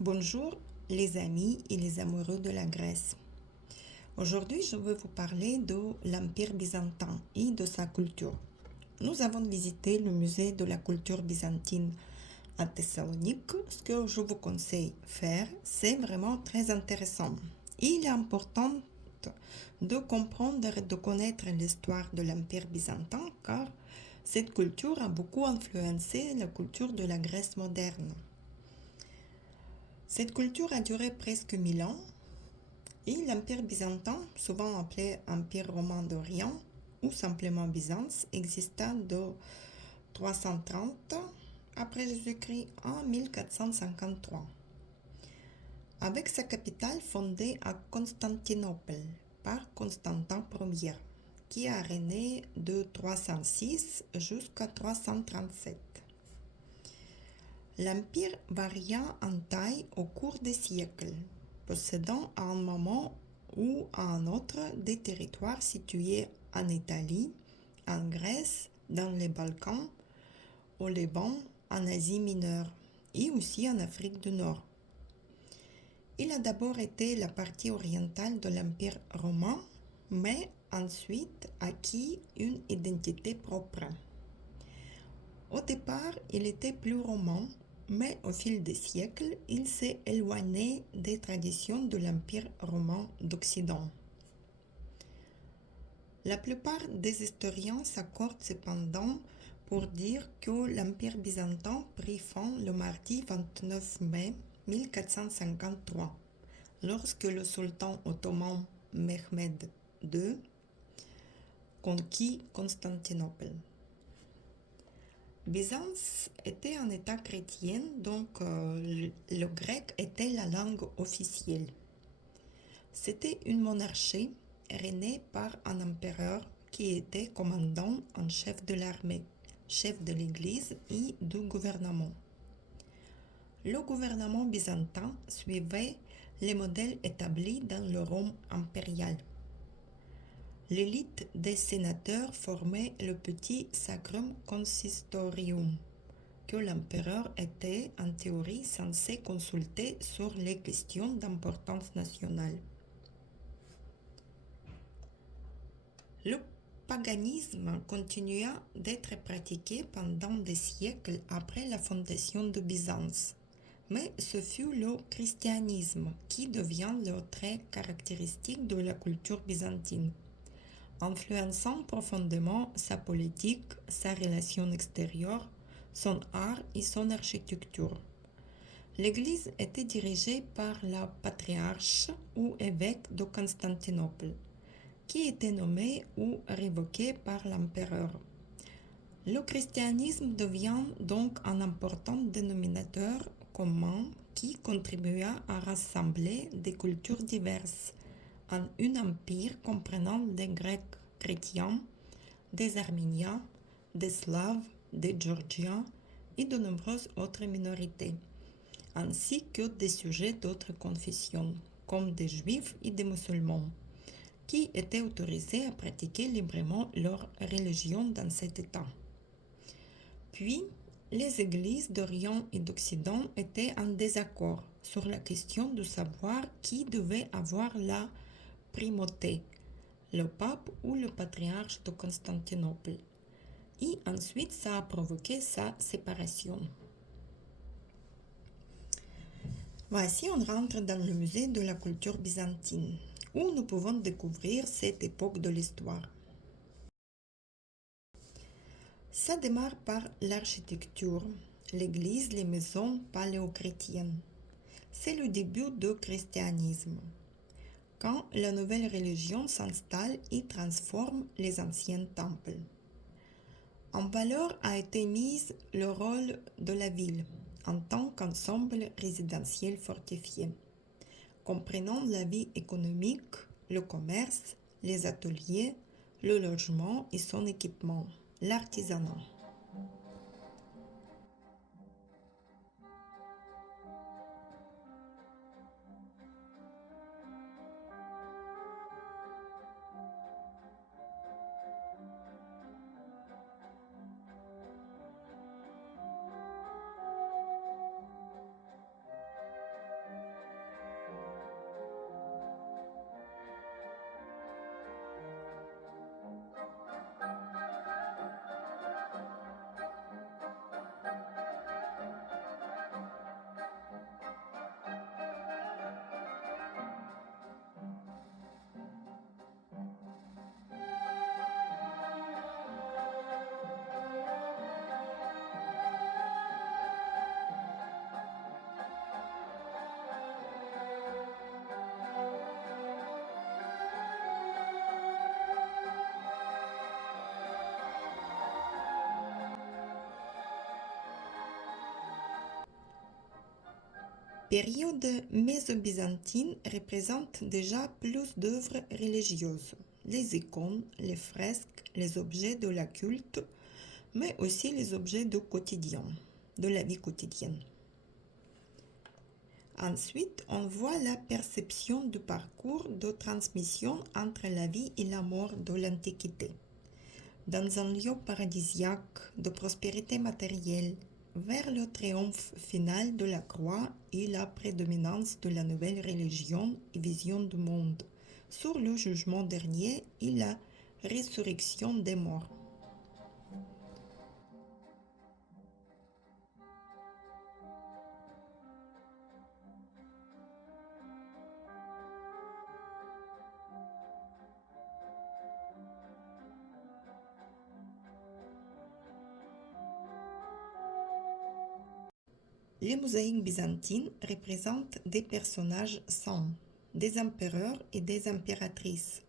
Bonjour les amis et les amoureux de la Grèce. Aujourd'hui, je vais vous parler de l'Empire byzantin et de sa culture. Nous avons visité le musée de la culture byzantine à Thessalonique. Ce que je vous conseille de faire, c'est vraiment très intéressant. Il est important de comprendre et de connaître l'histoire de l'Empire byzantin car cette culture a beaucoup influencé la culture de la Grèce moderne. Cette culture a duré presque 1000 ans et l'Empire byzantin, souvent appelé Empire romain d'Orient ou simplement Byzance, exista de 330 après Jésus-Christ en 1453, avec sa capitale fondée à Constantinople par Constantin Ier, qui a régné de 306 jusqu'à 337. L'empire varia en taille au cours des siècles, possédant à un moment ou à un autre des territoires situés en Italie, en Grèce, dans les Balkans, au Liban, en Asie mineure et aussi en Afrique du Nord. Il a d'abord été la partie orientale de l'Empire romain, mais ensuite acquis une identité propre. Au départ, il était plus roman, mais au fil des siècles, il s'est éloigné des traditions de l'Empire romain d'Occident. La plupart des historiens s'accordent cependant pour dire que l'Empire byzantin prit fin le mardi 29 mai 1453, lorsque le sultan ottoman Mehmed II conquit Constantinople. Byzance était un État chrétien, donc le grec était la langue officielle. C'était une monarchie régnée par un empereur qui était commandant en chef de l'armée, chef de l'Église et du gouvernement. Le gouvernement byzantin suivait les modèles établis dans le Rome impérial. L'élite des sénateurs formait le petit Sacrum Consistorium, que l'empereur était en théorie censé consulter sur les questions d'importance nationale. Le paganisme continua d'être pratiqué pendant des siècles après la fondation de Byzance, mais ce fut le christianisme qui devient le trait caractéristique de la culture byzantine, influençant profondément sa politique, sa relation extérieure, son art et son architecture. L'Église était dirigée par la patriarche ou évêque de Constantinople, qui était nommé ou révoqué par l'empereur. Le christianisme devient donc un important dénominateur commun qui contribua à rassembler des cultures diverses en un empire comprenant des Grecs chrétiens, des Arméniens, des Slaves, des Géorgiens et de nombreuses autres minorités, ainsi que des sujets d'autres confessions, comme des Juifs et des musulmans, qui étaient autorisés à pratiquer librement leur religion dans cet État. Puis, les églises d'Orient et d'Occident étaient en désaccord sur la question de savoir qui devait avoir la primauté, le pape ou le patriarche de Constantinople. Et ensuite, ça a provoqué sa séparation. Voici, on rentre dans le musée de la culture byzantine, où nous pouvons découvrir cette époque de l'histoire. Ça démarre par l'architecture, l'église, les maisons paléochrétiennes. C'est le début du christianisme, quand la nouvelle religion s'installe et transforme les anciens temples. En valeur a été mis le rôle de la ville en tant qu'ensemble résidentiel fortifié, comprenant la vie économique, le commerce, les ateliers, le logement et son équipement, l'artisanat. Période méso-byzantine représente déjà plus d'œuvres religieuses, les icônes, les fresques, les objets de la culte, mais aussi les objets du quotidien, de la vie quotidienne. Ensuite, on voit la perception du parcours de transmission entre la vie et la mort de l'Antiquité. Dans un lieu paradisiaque de prospérité matérielle, vers le triomphe final de la croix et la prédominance de la nouvelle religion et vision du monde, sur le jugement dernier et la résurrection des morts. Les mosaïques byzantines représentent des personnages saints, des empereurs et des impératrices,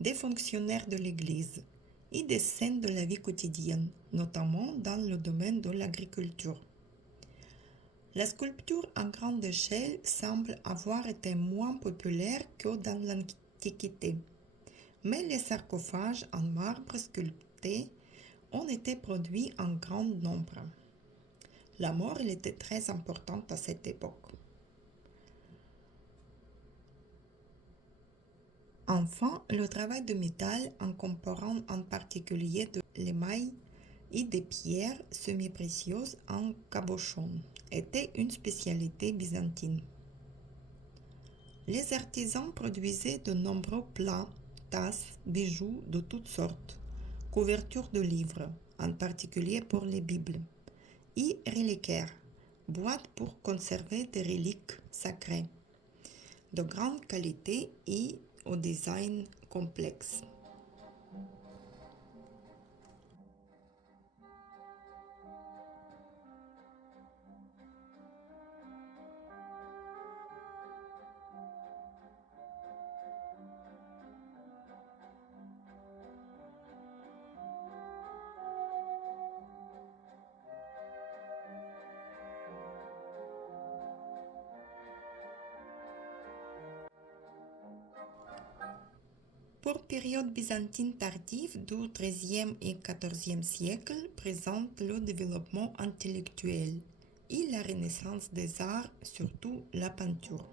des fonctionnaires de l'Église et des scènes de la vie quotidienne, notamment dans le domaine de l'agriculture. La sculpture en grande échelle semble avoir été moins populaire que dans l'Antiquité, mais les sarcophages en marbre sculpté ont été produits en grand nombre. La mort était très importante à cette époque. Enfin, le travail de métal, en comparant en particulier de l'émail et des pierres semi-précieuses en cabochon, était une spécialité byzantine. Les artisans produisaient de nombreux plats, tasses, bijoux de toutes sortes, couvertures de livres, en particulier pour les Bibles, et reliquaires, boîtes pour conserver des reliques sacrées, de grande qualité et au design complexe. Pour période byzantine tardive du XIIIe et XIVe siècle présente le développement intellectuel et la renaissance des arts, surtout la peinture.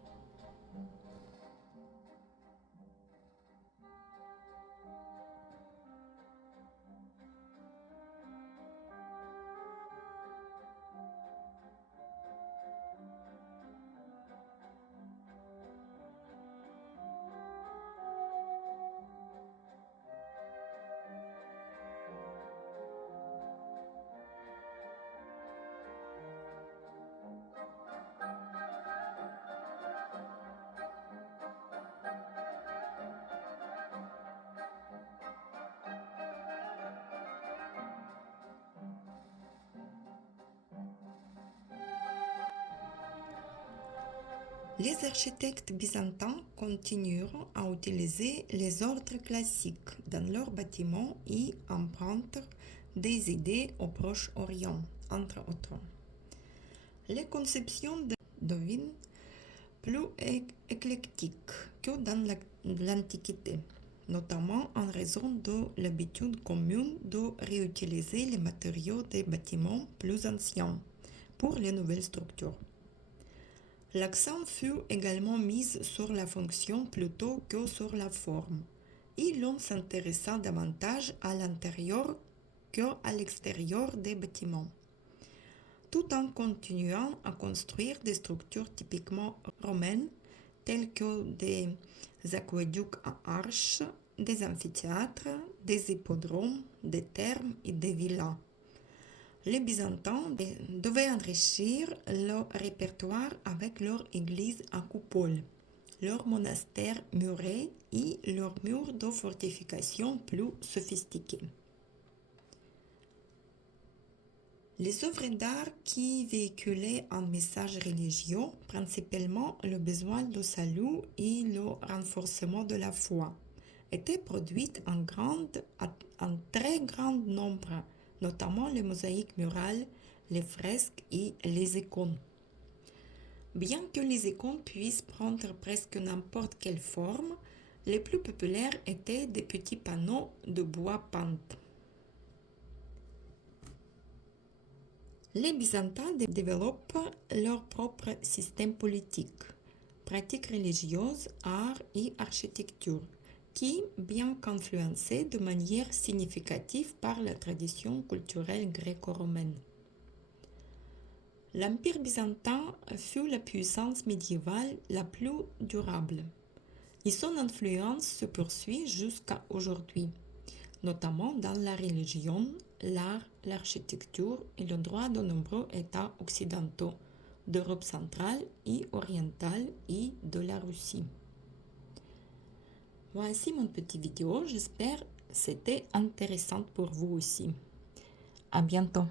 Les architectes byzantins continueront à utiliser les ordres classiques dans leurs bâtiments et empruntent des idées au Proche-Orient, entre autres. Les conceptions deviennent plus éclectiques que dans l'Antiquité, notamment en raison de l'habitude commune de réutiliser les matériaux des bâtiments plus anciens pour les nouvelles structures. L'accent fut également mis sur la fonction plutôt que sur la forme, et l'on s'intéressa davantage à l'intérieur qu'à l'extérieur des bâtiments, tout en continuant à construire des structures typiquement romaines telles que des aqueducs à arches, des amphithéâtres, des hippodromes, des thermes et des villas. Les Byzantins devaient enrichir leur répertoire avec leur église à coupole, leurs monastères murés et leurs murs de fortification plus sophistiqués. Les œuvres d'art qui véhiculaient un message religieux, principalement le besoin de salut et le renforcement de la foi, étaient produites en très grand nombre, notamment les mosaïques murales, les fresques et les icônes. Bien que les icônes puissent prendre presque n'importe quelle forme, les plus populaires étaient des petits panneaux de bois peint. Les Byzantins développent leur propre système politique, pratiques religieuses, art et architecture, qui, bien qu'influencés de manière significative par la tradition culturelle gréco-romaine. L'Empire byzantin fut la puissance médiévale la plus durable, et son influence se poursuit jusqu'à aujourd'hui, notamment dans la religion, l'art, l'architecture et le droit de nombreux États occidentaux d'Europe centrale et orientale et de la Russie. Voici mon petit vidéo, j'espère que c'était intéressant pour vous aussi. À bientôt.